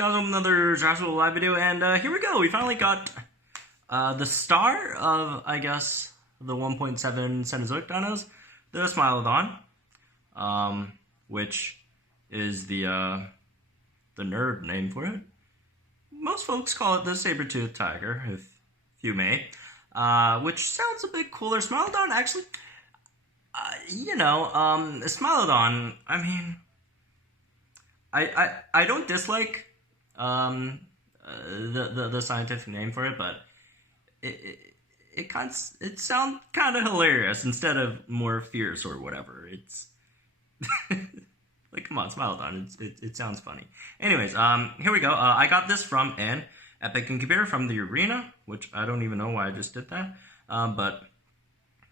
guys, welcome to another Jurassic live video, and here we go. We finally got the star of, I guess, the 1.7 Cenozoic dinos, the Smilodon, which is the nerd name for it. Most folks call it the saber-tooth tiger, if you may, which sounds a bit cooler. Smilodon, actually, Smilodon, I mean, I don't dislike the scientific name for it, but it sounds kind of hilarious instead of more fierce or whatever. It's like, come on, Smilodon. It sounds funny. Anyways, here we go. I got this from an Epic Incubator from the arena, which I don't even know why I just did that. But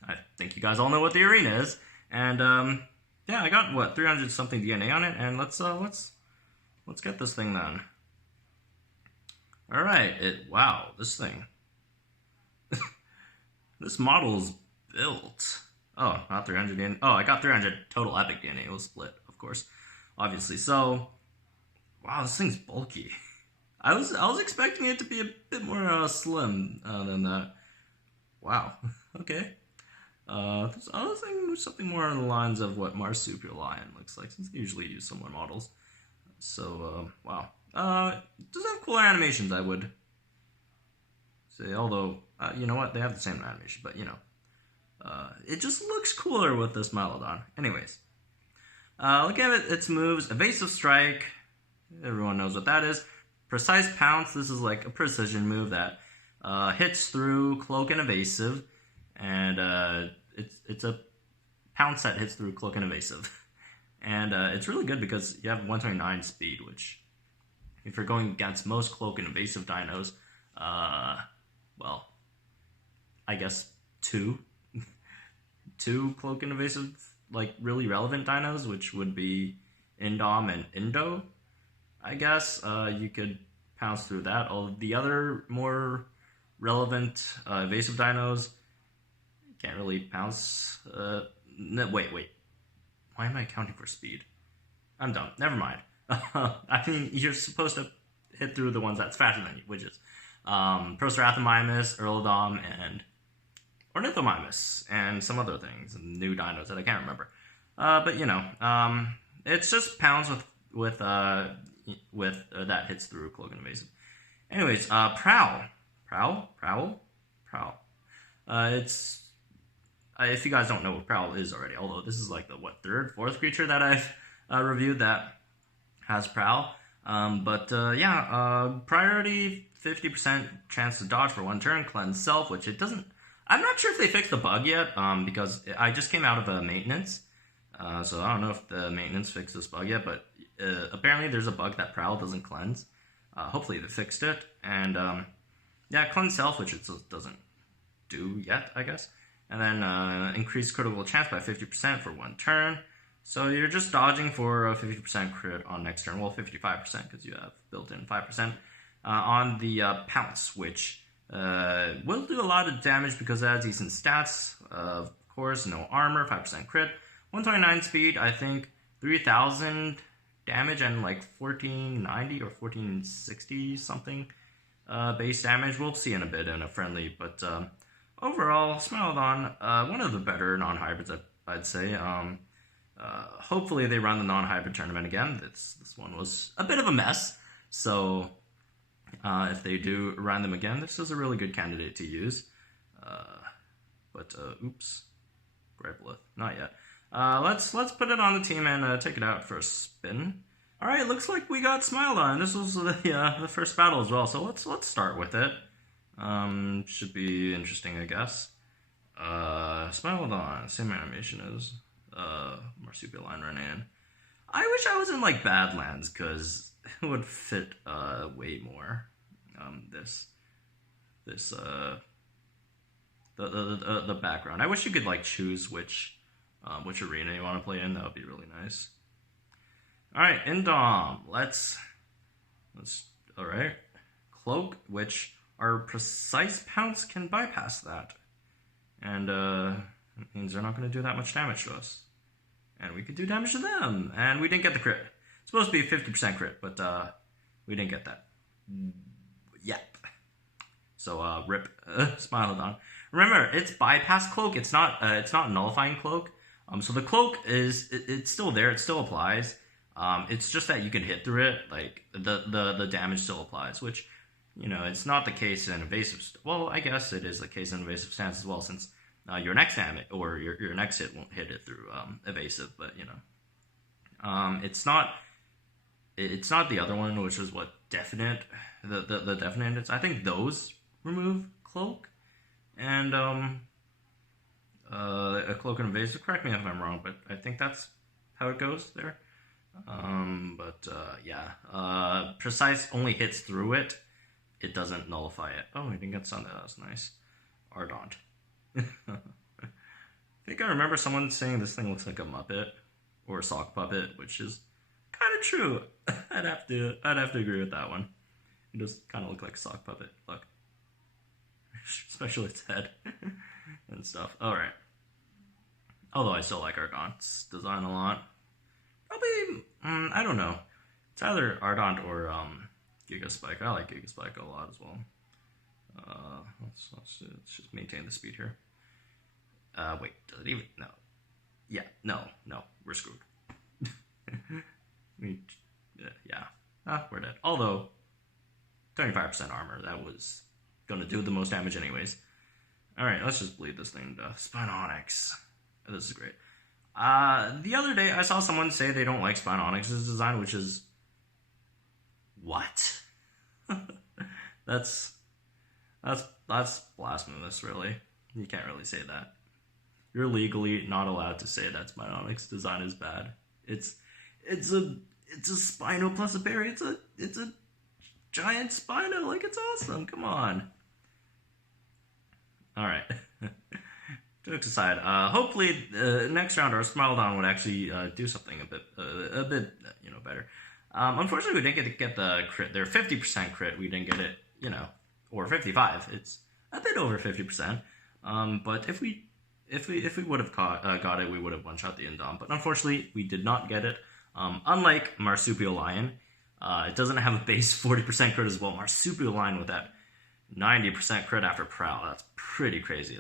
I think you guys all know what the arena is, and yeah, I got what 300 something DNA on it, and let's get this thing then. All right, wow, this thing. This model's built. Oh, not 300 DNA. Oh, I got 300 total epic DNA. It was split, of course, obviously. So, wow, this thing's bulky. I was expecting it to be a bit more slim than that. Wow. Okay. I was thinking something more on the lines of what Marsupial-Lion looks like, since they usually use similar models. So, wow. It does have cooler animations, I would say, although, you know what, they have the same animation, but, you know, it just looks cooler with this Smilodon. Anyways, look at its moves. Evasive Strike, everyone knows what that is. Precise Pounce, this is like a precision move that hits through Cloak and Evasive, and it's a pounce that hits through Cloak and Evasive. And it's really good because you have 129 speed, which, if you're going against most Cloak and Evasive dinos, well, I guess two Cloak and Evasive, like, really relevant dinos, which would be Indom and Indo, I guess. You could pounce through that. All of the other more relevant evasive dinos can't really pounce. No, wait. Why am I accounting for speed? I'm dumb. Never mind. I mean, you're supposed to hit through the ones that's faster than you, which is Proceratomimus, Earlodom, and Ornithomimus, and some other things, and new dinos that I can't remember. But you know, it's just pounds with that hits through Cloak and Evasive. Anyways, Prowl. It's if you guys don't know what Prowl is already, although this is like the third, fourth creature that I've reviewed that has Prowl. Priority 50% chance to dodge for one turn, cleanse self, which it doesn't. I'm not sure if they fixed the bug yet, because I just came out of a maintenance, so I don't know if the maintenance fixed this bug yet, but apparently there's a bug that Prowl doesn't cleanse. Hopefully they fixed it, and cleanse self, which it doesn't do yet, I guess. And then increase critical chance by 50% for one turn. So you're just dodging for a 50% crit on next turn. Well, 55% because you have built-in 5% on the Pounce, which will do a lot of damage because it has decent stats. Of course, no armor, 5% crit, 129 speed, I think 3,000 damage and like 1490 or 1460 something base damage. We'll see in a bit in a friendly, but overall, Smilodon, one of the better non-hybrids, I'd say. Hopefully they run the non-hybrid tournament again. This one was a bit of a mess, so if they do run them again, this is a really good candidate to use. Oops, Gripelith, not yet. Let's put it on the team and take it out for a spin. All right, looks like we got Smilodon. This was the first battle as well, so let's start with it. Should be interesting, I guess. Smilodon, same animation as Marsupial-Lion Renan. I wish I was in like Badlands, because it would fit way more. The background. I wish you could like choose which arena you want to play in. That would be really nice. All right, Indom. Let's. All right, Cloak, which our Precise Pounce can bypass that, and it means they're not going to do that much damage to us, and we could do damage to them. And we didn't get the crit. It's supposed to be a 50% crit, but We didn't get that yet. So rip Smilodon. Remember, it's bypass cloak. It's not nullifying cloak. So the cloak it's still there. It still applies. It's just that you can hit through it. Like the damage still applies, which it's not the case in evasive. Well, I guess it is the case in evasive stance as well, since your next damage or your next hit won't hit it through evasive. But it's not the other one, which is what definite the definite hits. I think those remove cloak and a cloak and evasive. Correct me if I'm wrong, but I think that's how it goes there. Yeah, precise only hits through it. It doesn't nullify it. Oh, we didn't get something. That was nice. Ardent. I think I remember someone saying this thing looks like a Muppet or a sock puppet, which is kind of true. I'd have to agree with that one. It does kind of look like a sock puppet. Look, especially its head and stuff. All right. Although I still like Ardent's design a lot. Probably, I don't know. It's either Ardent or Gigaspike. I like Gigaspike a lot as well. Let's just maintain the speed here. Wait, does it even? No. Yeah, no, we're screwed. We're dead. Although, 25% armor, that was gonna do the most damage anyways. Alright, let's just bleed this thing to Spinonyx. This is great. The other day, I saw someone say they don't like Spinonyx's design, which is... What? That's blasphemous, really. You can't really say that. You're legally not allowed to say that Spinonyx design is bad. It's a Spino plus a berry. It's a giant Spino. Like, it's awesome. Come on. All right. Jokes aside, hopefully next round our Smilodon would actually do something a bit better. Unfortunately, we didn't get the crit. They're 50% crit. We didn't get it, or 55. It's a bit over 50%. But if we would have got it, we would have one-shot the Indom. But unfortunately, we did not get it. Unlike Marsupial Lion, it doesn't have a base 40% crit as well. Marsupial Lion with that 90% crit after Prowl. That's pretty crazy.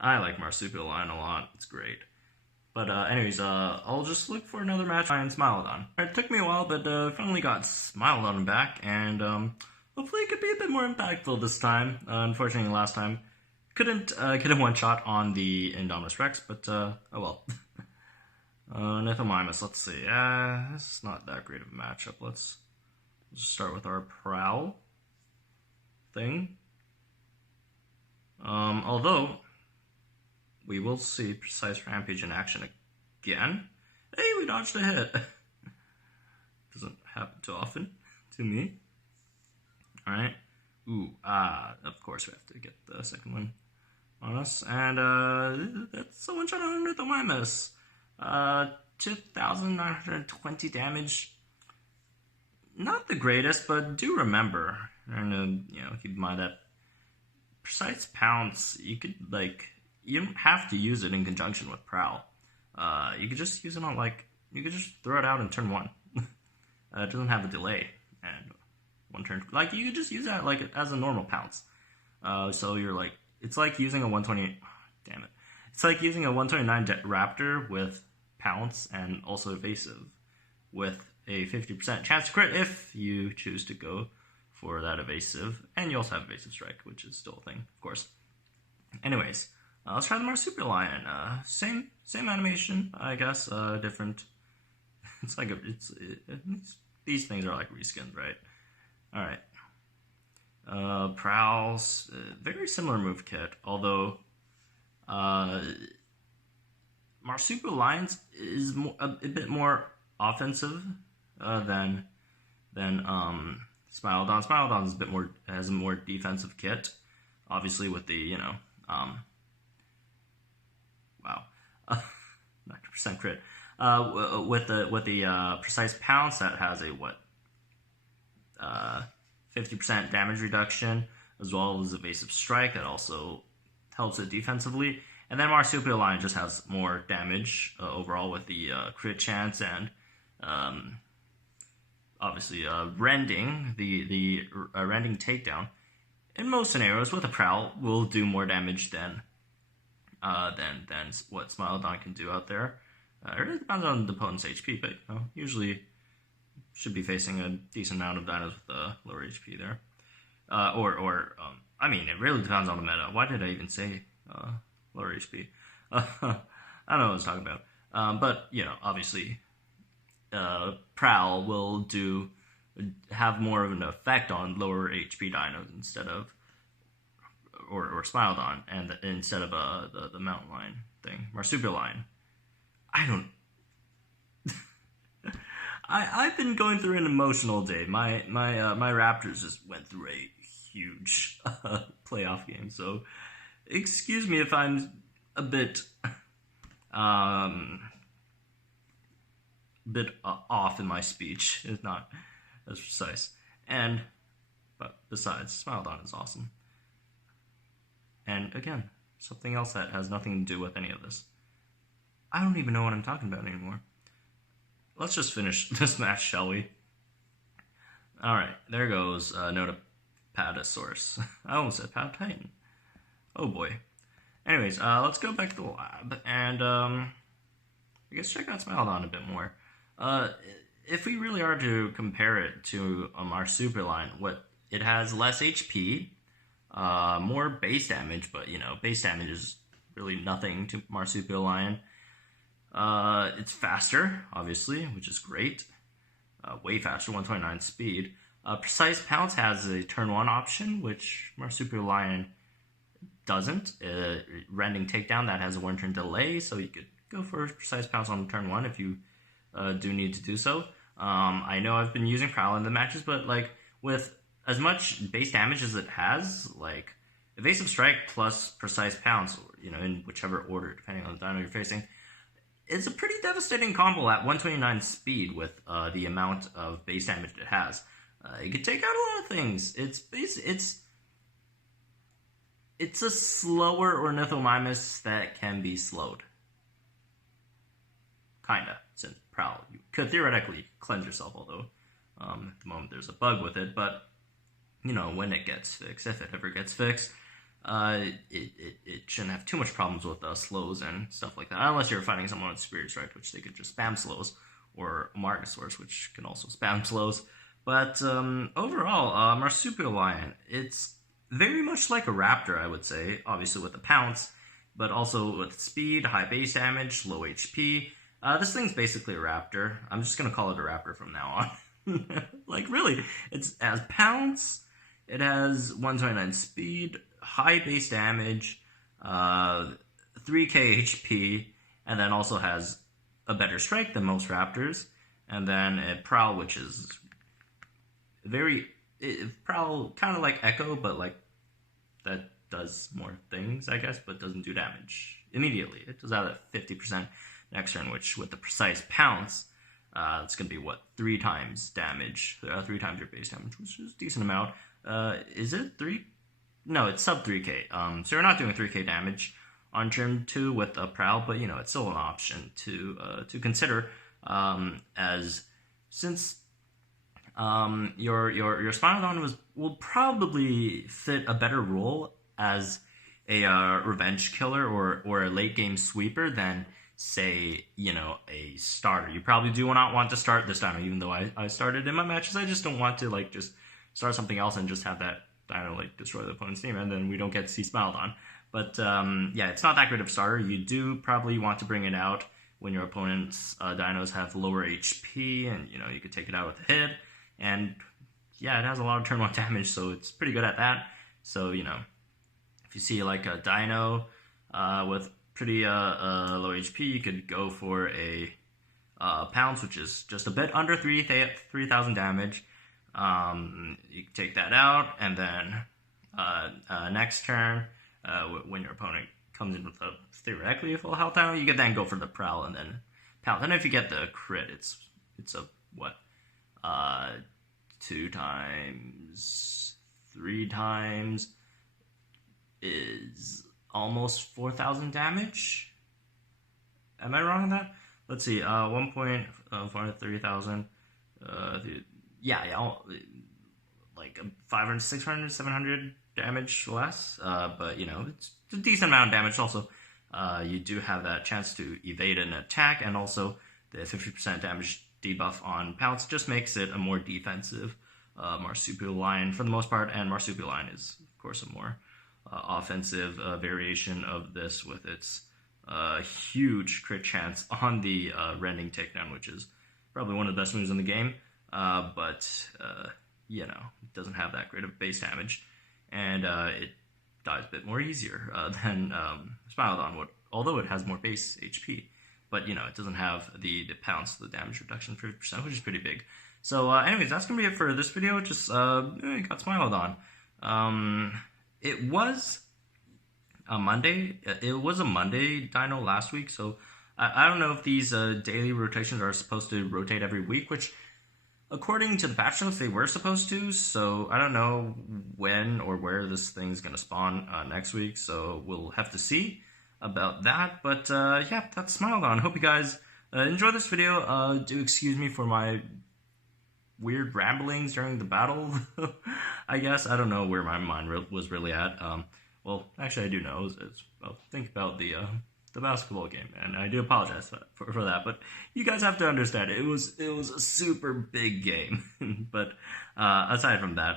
I like Marsupial Lion a lot. It's great. But anyways, I'll just look for another match in Smilodon. It took me a while, but finally got Smilodon back, and hopefully it could be a bit more impactful this time. Unfortunately, last time couldn't get a one-shot on the Indominus Rex, but oh well. Nithomimus, let's see. This is not that great of a matchup. Let's just start with our Prowl thing. Although we will see Precise Rampage in action again. Hey, we dodged a hit. Doesn't happen too often to me. Alright. Ooh, of course we have to get the second one on us. And that's a one-shot on Nithomimus. 2,920 damage. Not the greatest, but do remember, and keep in mind that Precise Pounce, you don't have to use it in conjunction with Prowl. You could just use it on you could just throw it out in turn 1. It doesn't have a delay, and one turn, you could just use that as a normal Pounce. So you're it's like using a 120, damn it. It's like using a 129 Raptor with Pounce and also Evasive with a 50% chance to crit if you choose to go for that Evasive. And you also have Evasive Strike, which is still a thing, of course. Anyways, let's try the Marsupial Lion. Same animation, I guess, different. It's these things are like reskins, right? Alright. Prowls, very similar move kit, although Marsupial Lions is a bit more offensive than Smilodon. Smilodon is has a more defensive kit, obviously with the 90% crit. With the Precise Pounce that has a 50% damage reduction, as well as Evasive Strike that also helps it defensively. And then Marsupial Lion just has more damage overall with the crit chance and obviously rending, the rending takedown, in most scenarios with a Prowl will do more damage than what Smilodon can do out there. It really depends on the opponent's HP, but usually should be facing a decent amount of dinos with lower HP there. I mean, it really depends on the meta. Why did I even say lower HP? I don't know what I was talking about. But, obviously, Prowl will have more of an effect on lower HP dinos instead of, or Smilodon, and instead of the mountain lion thing, marsupial lion. I don't. I've been going through an emotional day. My Raptors just went through a huge playoff game, so excuse me if I'm a bit off in my speech. It's not as precise. But besides, Smilodon is awesome. And again, something else that has nothing to do with any of this. I don't even know what I'm talking about anymore. Let's just finish this match, shall we? Alright, there goes Notapatosaurus. I almost said Patatain. Oh boy. Anyways, let's go back to the lab and I guess check out Smilodon a bit more. If we really are to compare it to a marsupial lion, it has less HP, more base damage, but base damage is really nothing to marsupial lion. It's faster, obviously, which is great. Way faster, 129 speed. Precise Pounce has a turn 1 option, which marsupial lion doesn't. Rending Takedown, that has a 1 turn delay, so you could go for Precise Pounce on turn 1 if you do need to do so. I know I've been using Prowl in the matches, but with as much base damage as it has, Evasive Strike plus Precise Pounce, in whichever order, depending on the dino you're facing, it's a pretty devastating combo at 129 speed with the amount of base damage it has. It can take out a lot of things. It's a slower Ornithomimus that can be slowed. Kinda, since Prowl. You could theoretically cleanse yourself, although at the moment there's a bug with it, but when it gets fixed, if it ever gets fixed, it shouldn't have too much problems with slows and stuff like that, unless you're fighting someone with Spirit Strike, which they could just spam slows, or Margosaurus, which can also spam slows. But overall, Marsupial Lion, it's very much like a Raptor, I would say, obviously with the Pounce, but also with speed, high base damage, low HP. This thing's basically a Raptor. I'm just going to call it a Raptor from now on. Really, it has Pounce, it has 129 speed, high base damage, 3k HP, and then also has a better strike than most Raptors, and then a Prowl, which is Prowl, kind of like Echo, but that does more things, I guess, but doesn't do damage immediately. It does that at 50% next turn, which with the Precise Pounce, it's going to be, 3 times damage, 3 times your base damage, which is a decent amount. Is it 3? No, it's sub 3k. So you're not doing 3k damage on turn 2 with a Prowl, but it's still an option to consider, as since your Smilodon will probably fit a better role as a revenge killer or a late game sweeper than, say, a starter. You probably do not want to start this dino, even though I started in my matches. I just don't want to just start something else and just have that dino destroy the opponent's team, and then we don't get to see Smilodon. But yeah, it's not that great of a starter. You do probably want to bring it out when your opponent's dinos have lower HP, and you could take it out with a hit. And yeah, it has a lot of turn 1 damage, so it's pretty good at that. So if you see a dino with pretty low HP, you could go for a Pounce, which is just a bit under 3,000 damage. You can take that out, and then next turn, when your opponent comes in with theoretically a full health dino, you could then go for the Prowl and then Pounce. And if you get the crit, it's a 2 times 3 times is almost 4,000 damage. Am I wrong on that? Let's see. 1.4 3,000. yeah, like 500, 600, 700 damage less. But, you know, it's a decent amount of damage. Also, you do have that chance to evade an attack, and also the 50% damage debuff on Pounce just makes it a more defensive marsupial lion for the most part, and marsupial lion is, of course, a more offensive variation of this with its huge crit chance on the rending takedown, which is probably one of the best moves in the game. But you know, it doesn't have that great of base damage, and it dies a bit more easier than Smilodon would, although it has more base HP. But, you know, it doesn't have the Pounce, the damage reduction 50%, which is pretty big. So, anyways, that's going to be it for this video. Just got Smilodon. It was a Monday. It was a Monday Dino last week, so I don't know if these daily rotations are supposed to rotate every week, which, according to the patch notes, they were supposed to, so I don't know when or where this thing's going to spawn next week, so we'll have to see about that. But yeah, that's Smilodon. Hope you guys enjoy this video. Do excuse me for my weird ramblings during the battle. I guess I don't know where my mind was really at. Well, actually, I do know. Well, think about the basketball game, and I do apologize for that. But you guys have to understand, it was a super big game. But aside from that,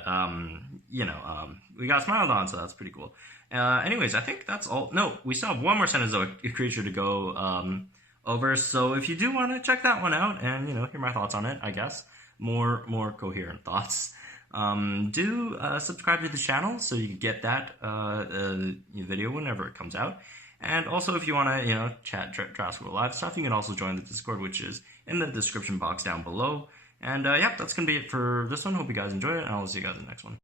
you know, we got Smilodon, so that's pretty cool. Anyways, I think that's all. No, we still have one more Cenozoic creature to go over. So if you do want to check that one out and, you know, hear my thoughts on it, I guess, more coherent thoughts, do subscribe to the channel so you can get that video whenever it comes out. And also, if you want to, you know, chat Jurassic Live stuff, you can also join the Discord, which is in the description box down below. And yeah, that's going to be it for this one. Hope you guys enjoy it, and I'll see you guys in the next one.